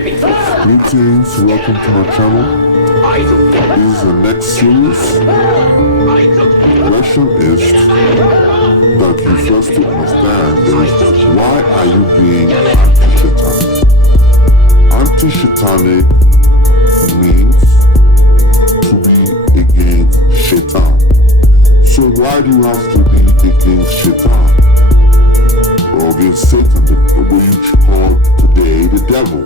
Greetings, welcome to my channel. This is the next series. The question is that you first to understand is why are you being anti-Shatanic? Anti-Shatanic means to be against Shatan. So why do you have to be against Shatan? Or against Satan, the way you call today the devil.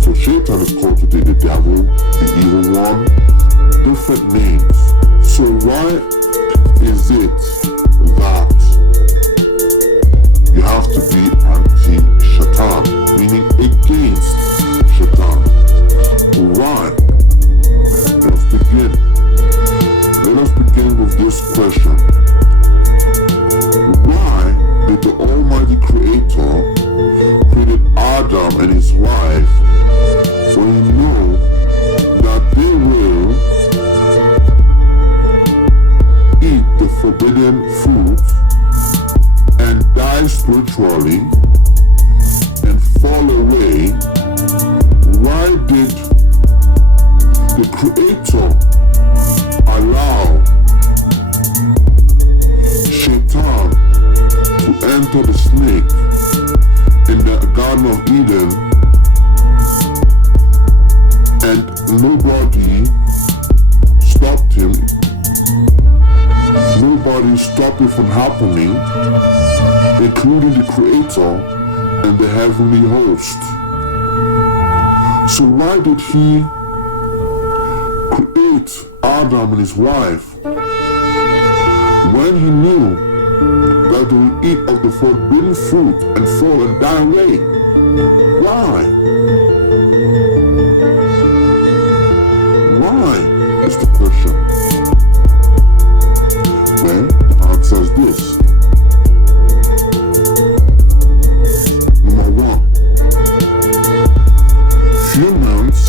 So Shatan is called today the devil, the evil one, different names. So why is it that you have to be anti-Shatan, meaning against Shatan? Why? Let's begin. Let us begin with this question. Why did the Almighty Creator created Adam and his wife when he knew that they will eat the forbidden fruit and die spiritually and fall away? Why did the Creator allow Shatan to enter the snake in the Garden of Eden, and nobody stopped him? Nobody stopped it from happening, including the Creator and the heavenly host. So why did he create Adam and his wife when he knew that they will eat of the forbidden fruit and fall and die away? Why? Why is the question? Well, the answer is this. Number one, humans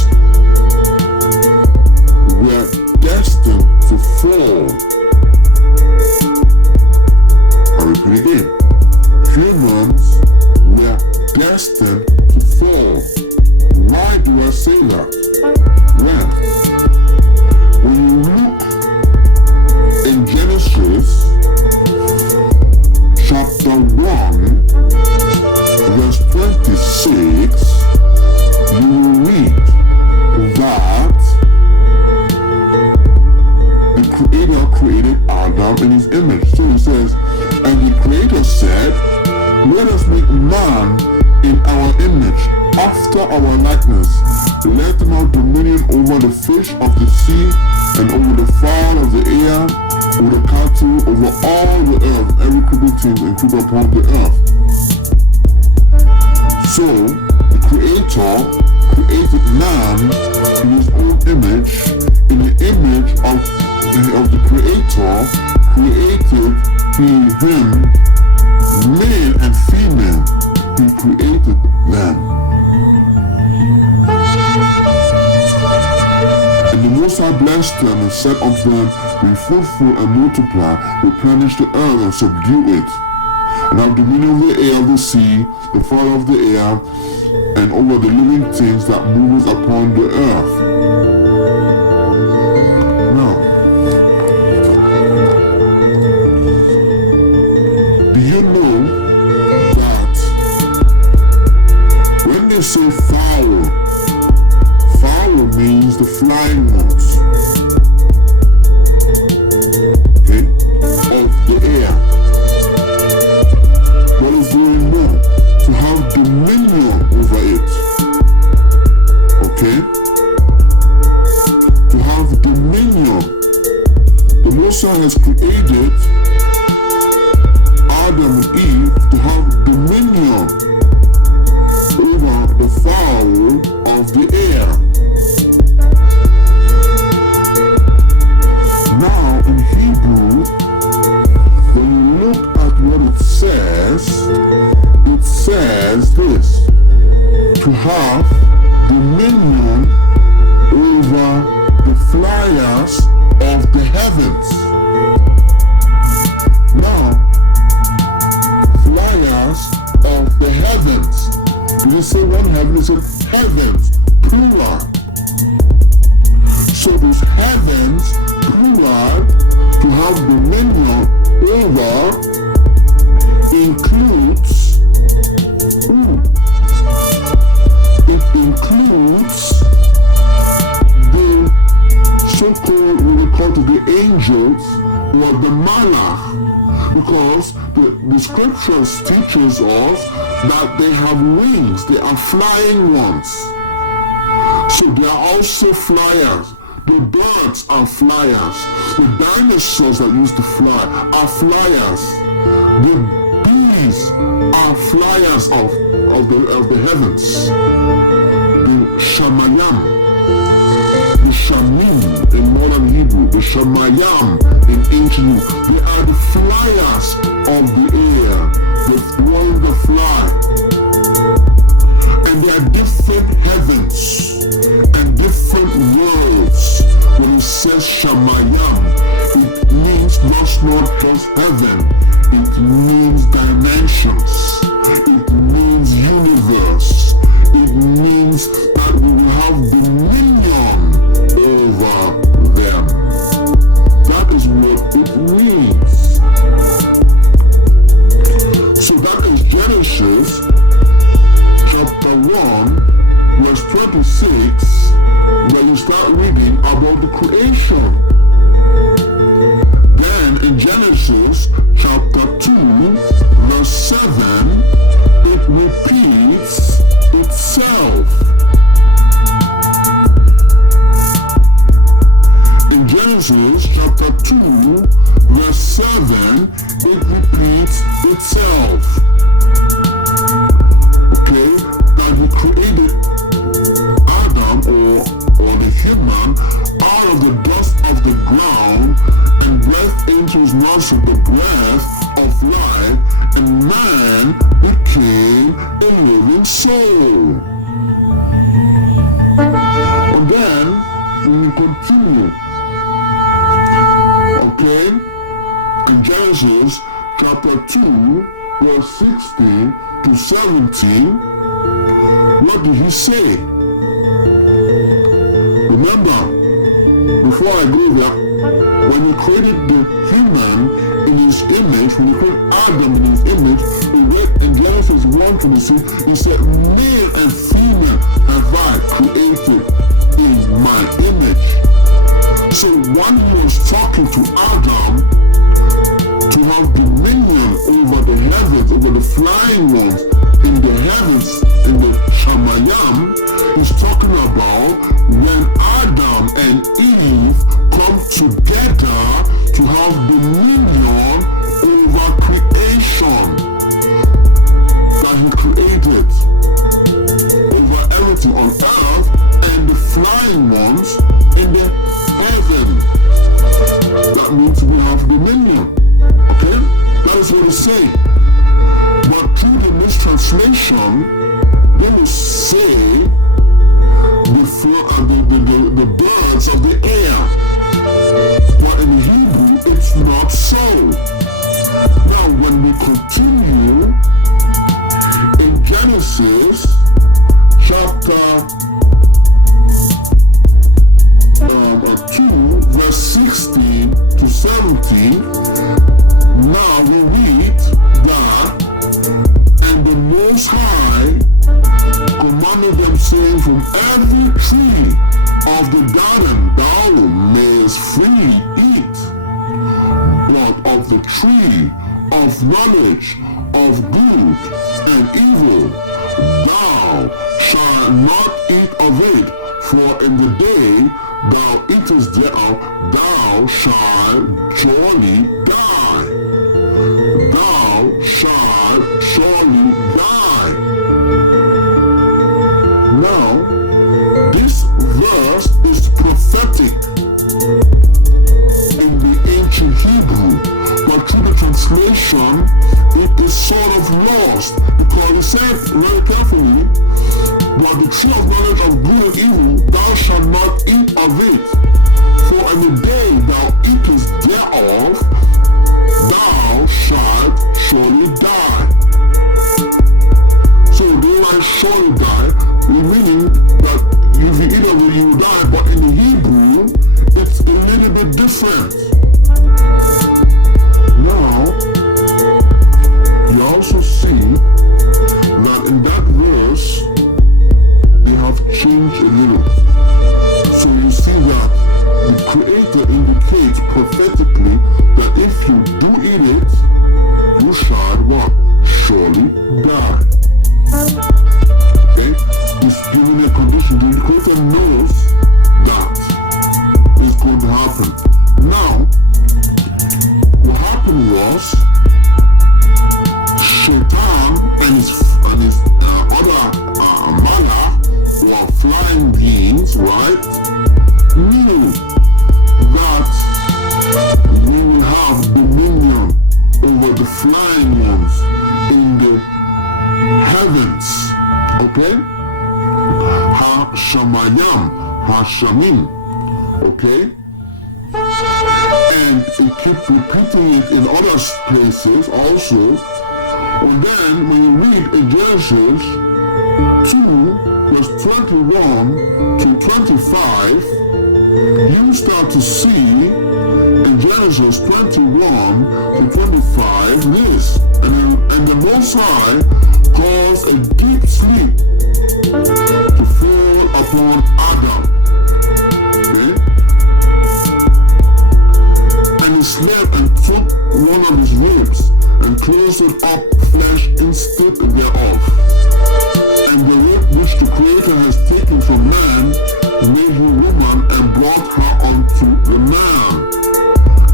were destined to fall. I repeat again. Humans were destined to fall. Why do I say that? When you look in Genesis chapter 1 verse 26, you will read that the Creator created Adam in his image. So he says, and the Creator said, let us make man in our image, after our likeness. Let them have dominion over the fish of the sea, and over the fowl of the air, over the cattle, over all the earth, every creeping thing included upon the earth. So, the Creator created man in his own image. In the image of the Creator created he him, male and female, he created them. And the Most High blessed them and said unto them, be fruitful and multiply, replenish the earth and subdue it, and have dominion of the air of the sea, the fowl of the air, and over the living things that move upon the earth. Now, do you know that when they say fowl, fowl means the flying ones, okay, of the air. What is going on? To have dominion over it, okay? To have dominion. The Most High has created Adam and Eve to have dominion over the fowl of the air. Now in Hebrew, when you look at what it says this: to have dominion over the flyers of the heavens. Now, flyers of the heavens Did he say one heaven? He said heavens, plural. So those heavens, plural, to have dominion over includes, it includes the so-called, we call it the angels or the malach, because the scriptures teaches us that they have wings, they are flying ones. So they are also flyers. The birds are flyers. The dinosaurs that used to fly are flyers. The bees are flyers of the heavens. The shamayam, the shamim in modern Hebrew, the shamayam in ancient Hebrew, they are the flyers of the air, the ones that fly. And there are different heavens and different words. When it says shamayam, it means not just heaven, it means dimensions, it means universe, it means that we will have dominion over them. That is what it means. So that is Genesis chapter 1 verse 26, where you start reading about the creation. Then in Genesis chapter 2 verse 7, it repeats itself. In Genesis chapter 2 verse 7, it repeats itself. Okay, that he created Adam or the human out of the dust of the ground and breathed into his nostril the breath of life, and man became a living soul. And then we continue. Okay, in Genesis chapter 2 verse 16 to 17, what did he say? Remember, before I go there, when he created the human in his image, when he created Adam in his image, he read in Genesis 1:26, he said, male and female have I created in my image. So when he was talking to Adam to have dominion over the heavens, over the flying ones in the heavens, in the shamayam, he's talking about when Adam and Eve come together to have dominion over creation that he created, over everything on earth and the flying ones in the heaven. That means we have dominion. Okay? That is what he's saying. But through the mistranslation, they will say the birds of the air. But in Hebrew, it's not so. Now, when we continue in Genesis chapter 2, verse 16 to 17, now we read that, and the Most High commanded them, saying, from every tree of the garden thou mayest freely eat, but of the tree of knowledge of good and evil thou shalt not eat of it, for in the day thou eatest thereof thou shalt surely die. Thou shalt surely die. Now, this verse is prophetic in the ancient Hebrew, but through the translation, it is sort of lost, because it said very carefully, but the tree of knowledge of good and evil, thou shalt not eat of it, for in the day thou eatest thereof, thou shalt surely die. So they like short meaning that if you eat of it, you die. But in the Hebrew, it's a little bit different. Now, you also see that in that verse, they have changed a little. So you see that the Creator indicates prophetically that if you do eat it, you shall what? Surely die. Okay? He's giving a condition. The Creator knows that it's going to happen. Now, what happened was Shatan and his other mala, who are flying beings, right, knew that we will have dominion over the flying ones in the heavens. Okay? Ha-shamayam, ha-shamim. Okay? And it keeps repeating it in other places also. And then when you read in Genesis 2, verse 21 to 25, you start to see in Genesis 21 to 25 this. And the Most High caused a deep sleep to fall upon Adam. Okay? And he slept and took one of his ribs and closed it up flesh instead thereof. And the rib which the Creator has taken from man made he woman and brought her unto the man.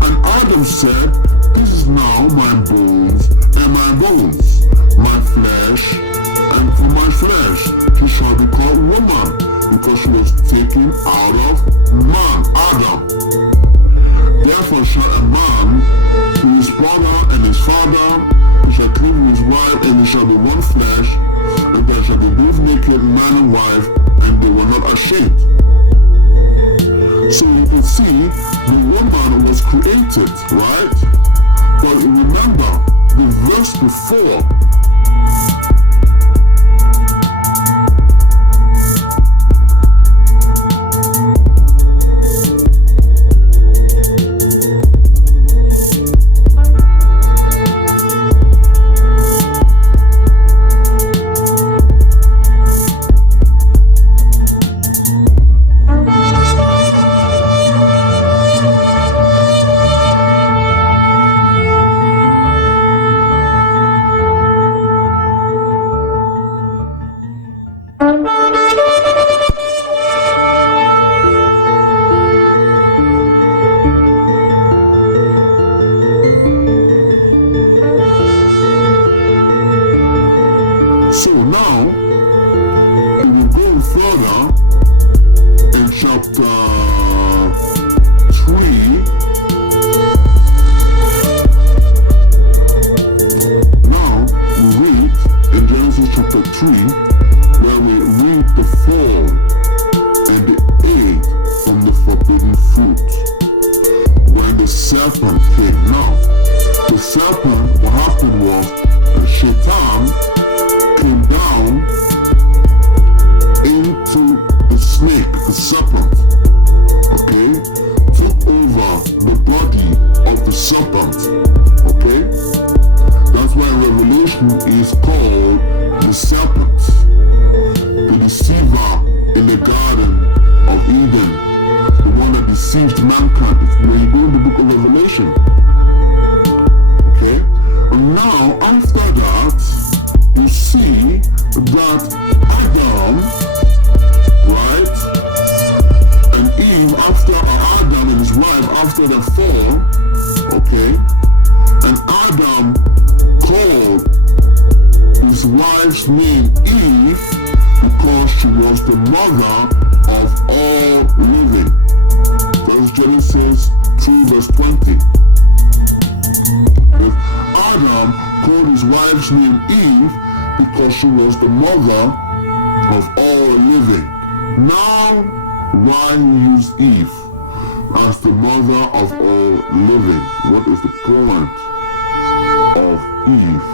And Adam said, this is now my bones and my bones, my flesh and for my flesh she shall be called woman, because she was taken out of man, Adam. Therefore shall a man to his brother and his father, he shall cleave with his wife, and they shall be one flesh, and they shall be both naked, man and wife, and they were not ashamed. So you can see the woman was created, right? But remember the verse before. So now, we will go further in chapter 3. Now, we read in Genesis chapter 3, where we read the fall and the ate from the forbidden fruit. When the serpent came. Now, the serpent, what happened was, Shatan came down into the snake, the serpent, okay, took over the body of the serpent, okay. That's why Revelation is called the serpent, the deceiver in the Garden of Eden, the one that deceived mankind. When you go in the book of Revelation, okay. And now after that, you see that Adam, right, and Eve, after Adam and his wife, after the fall, okay, and Adam called his wife's name Eve because she was the mother of all living. That's Genesis 2 verse 20. Adam called his wife's name Eve because she was the mother of all living. Now, why use Eve as the mother of all living? What is the point of Eve,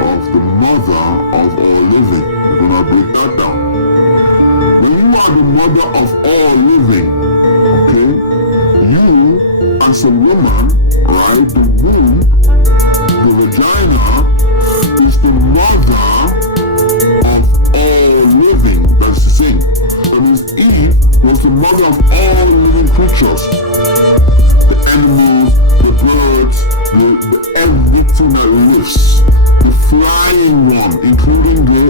of the mother of all living? We're going to break that down. mother of all living. Okay? You, as a woman, right, the womb, the vagina, is the mother of all living. That's the thing. That means Eve was the mother of all living creatures. The animals, the birds, the everything that lives. The flying one, including the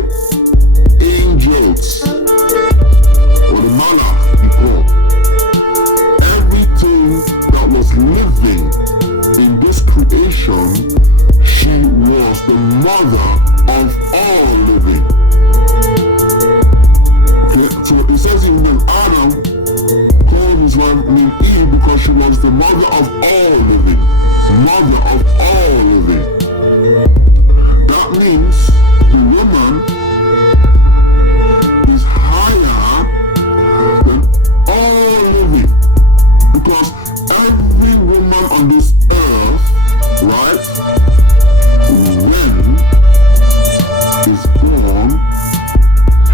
angels, or the malach, we call. Everything that was living in this creation, she was the mother of all living. Okay, so it says even when Adam called his wife named Eve because she was the mother of all living. Mother of all living. That means the woman is higher than all living. Because every woman on this earth, right, when is born,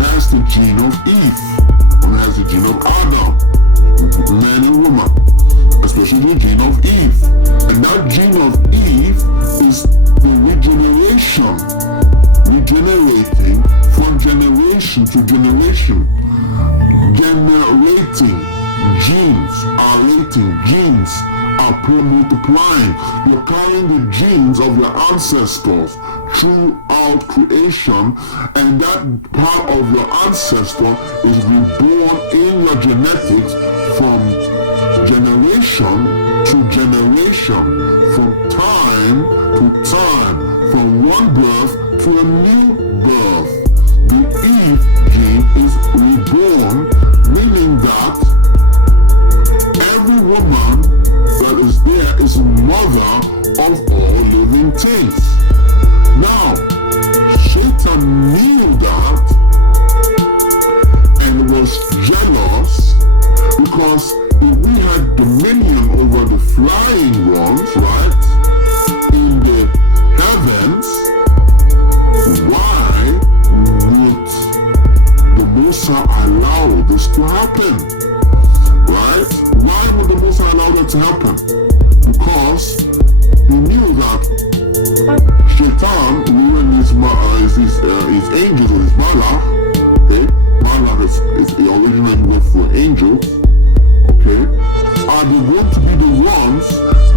has the gene of Eve, and has the gene of Adam, man and woman, especially the gene of Eve. And that gene of Eve is the regeneration, regenerating from generation to generation, generating. Genes are rating, genes are multiplying. You're carrying the genes of your ancestors throughout creation, and that part of your ancestor is reborn in your genetics from generation to generation, from time to time, from one birth to a new birth. The Eve gene is reborn, meaning that every woman that is there is mother of all living things. Now, Shatan knew that and was jealous, because if we had dominion over the flying ones, right, in the heavens, why would the Most High allow this to happen? Right? Why would the Most High allow that to happen? Because he knew that Shatan, ruling his angels, or his malach, okay? Malach is the original word for angels, okay? Are going to be the ones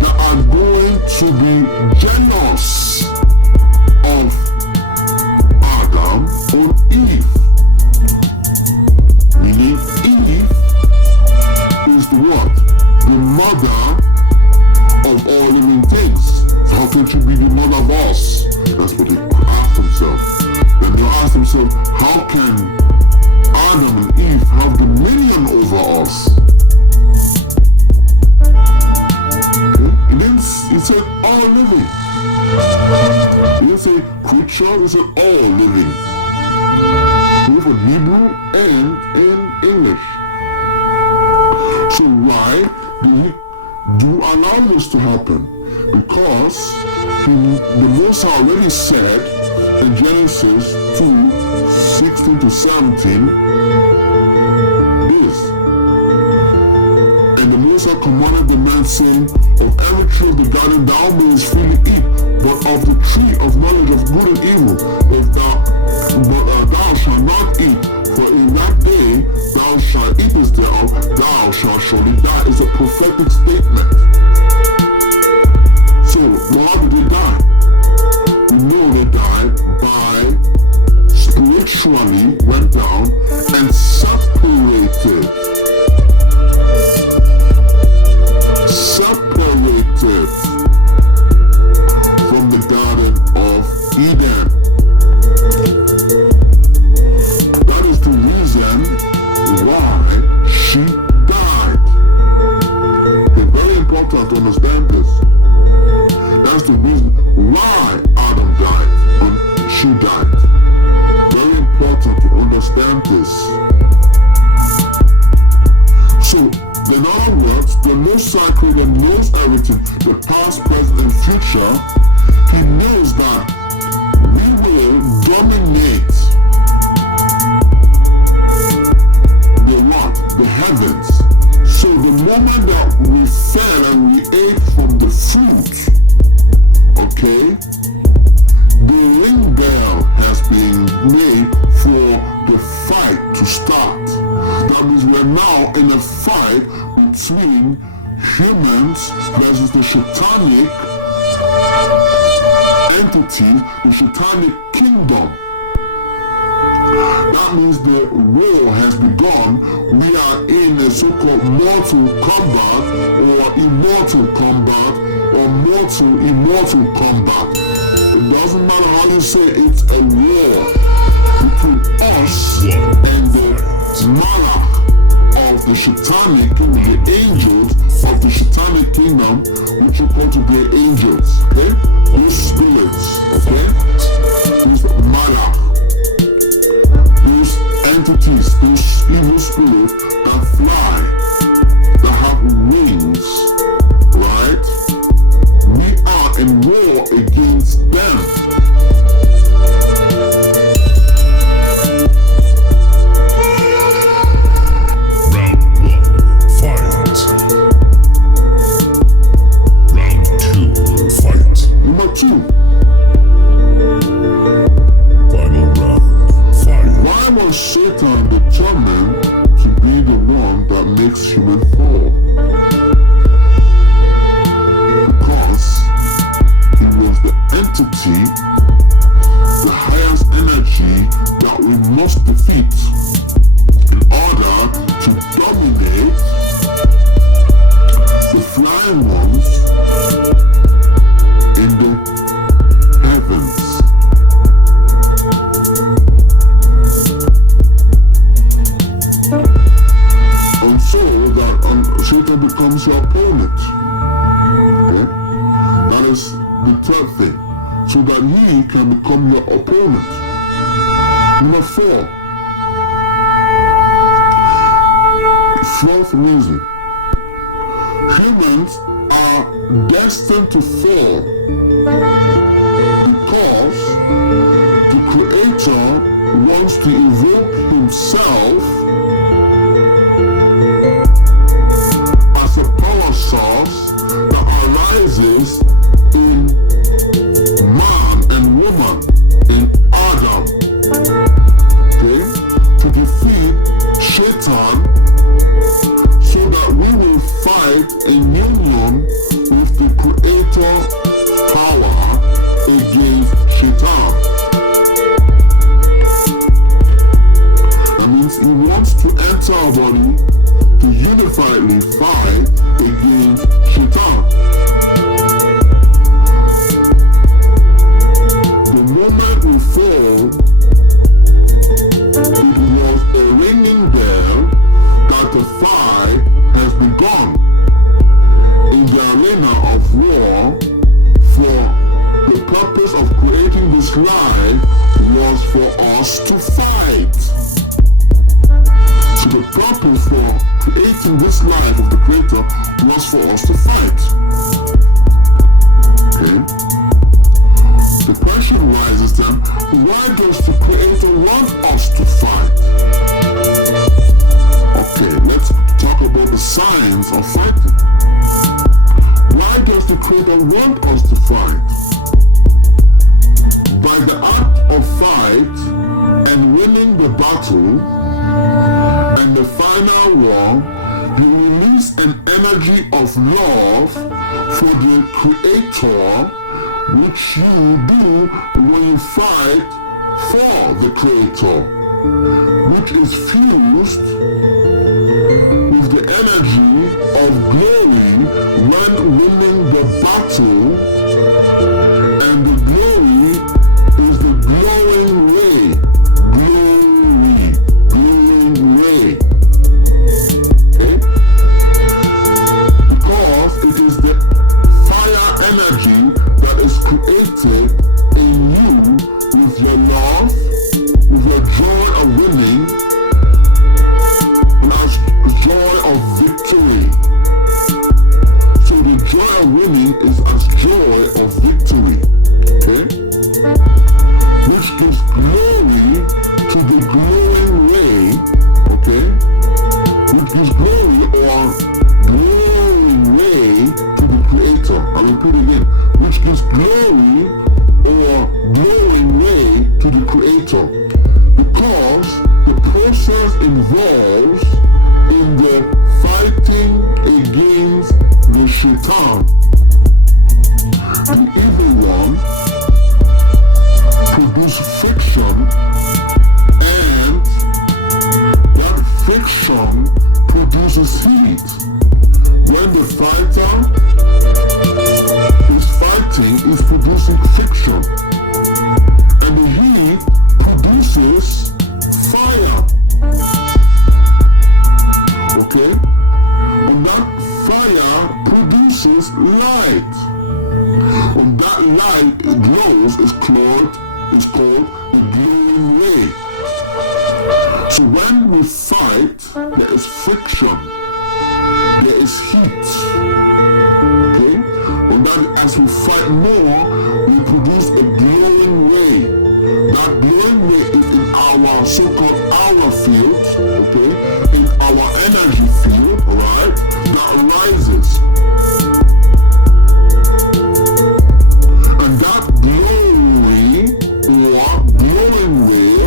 that are going to be jealous of Adam or Eve. Meaning Eve is the what? The mother of all living things. So how can she be the mother of us? That's what they asked themselves. Then they asked themselves, how can Adam and Eve have dominion over us? Okay? He said all living. He didn't say creature, he said all living. Both in Hebrew and in English. So why do you allow this to happen? Because the Most High already said in Genesis 2:16 to 17 is, and the Most High commanded the man, saying, of every tree of the garden thou mayest freely eat, but of the tree of knowledge of good and evil, thou shalt not eat, for in that day thou shalt eat this thereof, thou shalt surely die. Is a prophetic statement. So, why did they die? We know they died by spiritually went down and separated from the Garden of Eden. That is the reason why she died. It's very important to understand this. That's the reason why Adam died and she died. Very important to understand this. So, in other words, the Most High Creator knows everything, the past, present, and future. He knows that we will dominate the what? heavens. So the moment that we fell and we ate from the fruit, okay, the ring bell has been made for the fight to start. That means we're now in a fight between humans versus the Shatanic entity, the Shatanic kingdom. That means the war has begun. We are in a so-called mortal combat or immortal combat or immortal combat. It doesn't matter how you say it, it's a war between us and the Malach of the Shatanic kingdom, the angels of the Shatanic kingdom, which you call to be angels, okay? Those spirits, okay? Those Malach, those entities, those evil spirits that fly, that have wings, right? We are in war against them. Shatan determined to be the one that makes human fall, because he was the entity, the highest energy that we must defeat in order to dominate the flying ones in the heavens. Shatan becomes your opponent. Okay? That is the third thing. So that he can become your opponent. Number 4. Fourth reason. Humans are destined to fall because the Creator wants to evoke himself source that arises in man and woman, in Adam, okay, to defeat Shatan, so that we will fight in union with the Creator power against Shatan. That means he wants to enter our body to unifiedly fight against Shatan. The moment we fall, it was a ringing bell that the fight has begun in the arena of war. For the purpose of creating this life was for us to fight. So the purpose for creating this life of the Creator was for us to fight. Okay? The question arises then, why does the Creator want us to fight? Okay, let's talk about the science of fighting. Why does the Creator want us to fight? By the act of fight and winning the battle, and the final war, you release an energy of love for the Creator, which you do when you fight for the Creator, which is fused with the energy of glory when winning the battle, and the glory is the glowing ray. Created in you with your love, with your joy of winning, and as joy of victory. So the joy of winning is as joy of victory. produces glory or glowing ray to the Creator, because the process involves in the fighting against the Shatan, the evil one, produce friction, and that friction produces heat. When the fighter is fighting, is producing friction, and the heat produces fire. Okay? And that fire produces light. And that light glows is called the glowing ray. So when we fight, there is friction, there is heat. Okay? And then as we fight more, we produce a glowing ray. That glowing ray is in our so-called aura field, okay? In our energy field, alright? That rises. And that glory or glowing ray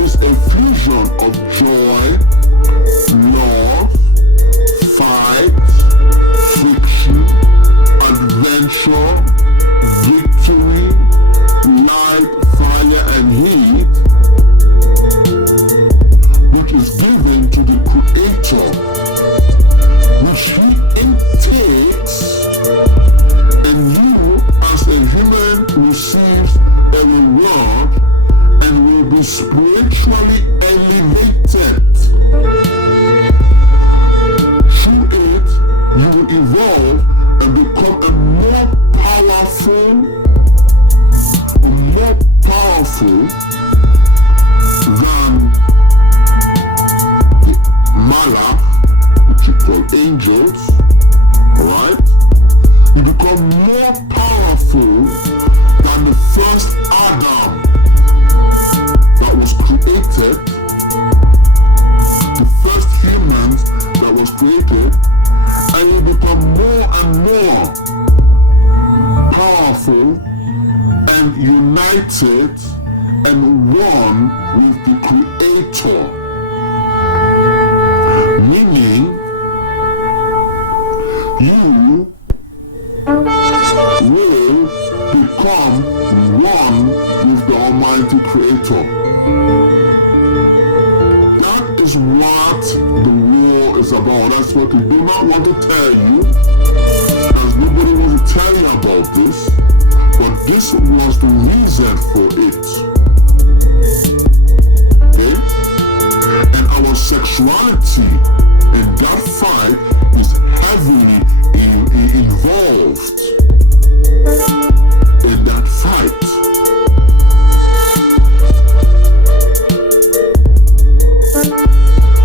is a fusion of joy, love, fight, friction, adventure, victory, light, fire, and heat, which is given to the Creator, which He intakes, and you as a human receives a reward and will be spiritually elevated. Through it, you will evolve and become a more powerful than the Malach, which you call angels, alright? You become more powerful than the first Adam that was created, the first humans that was created, and you become more and more powerful and united and one with the Creator. Meaning, you will become one with the Almighty Creator. That is what the war is about. That's what we do not want to tell you. As nobody wants to tell you about this. But this was the reason for it. Okay? And our sexuality in that fight is heavily involved in that fight.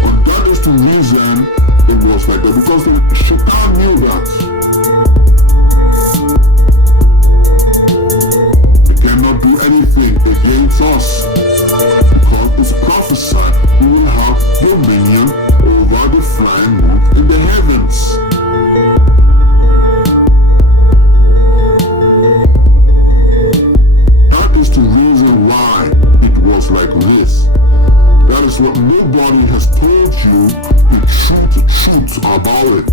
And that is the reason it was like that, because the Shatan knew that. Anything against us, because it's prophesied we will have dominion over the flying moon in the heavens. That is the reason why it was like this. That is what nobody has told you the truth about it.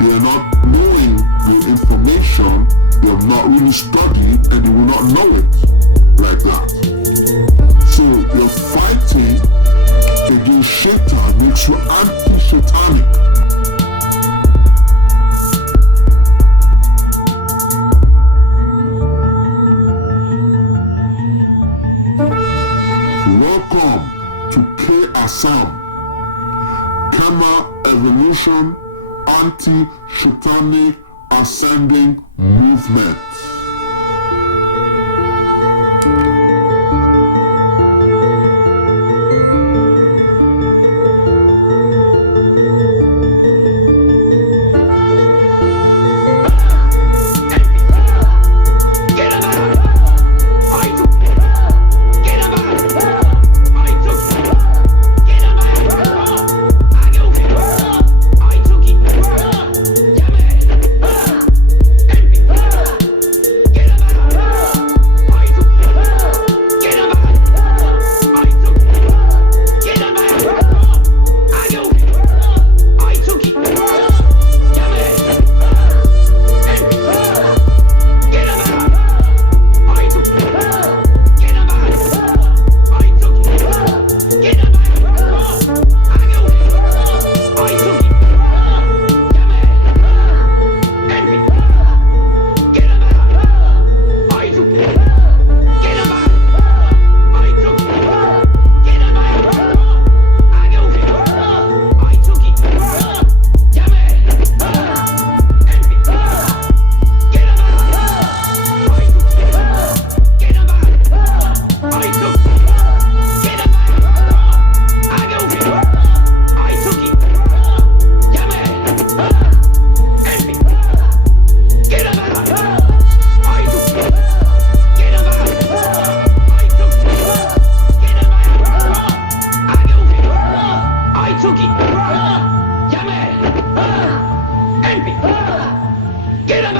They are not knowing the information, they have not really studied, and they will not know it like that. So you're fighting against Shatan makes you anti-Shatanic. Welcome to Keasam, Kema Evolution Anti-Shatanic Ascending Movement.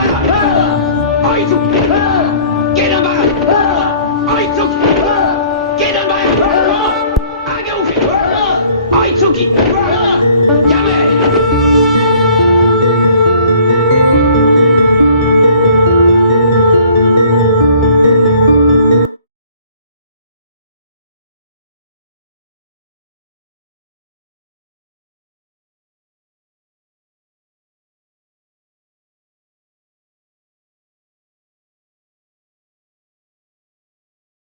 あいつゲナバあいつゲナバあげおけあいつき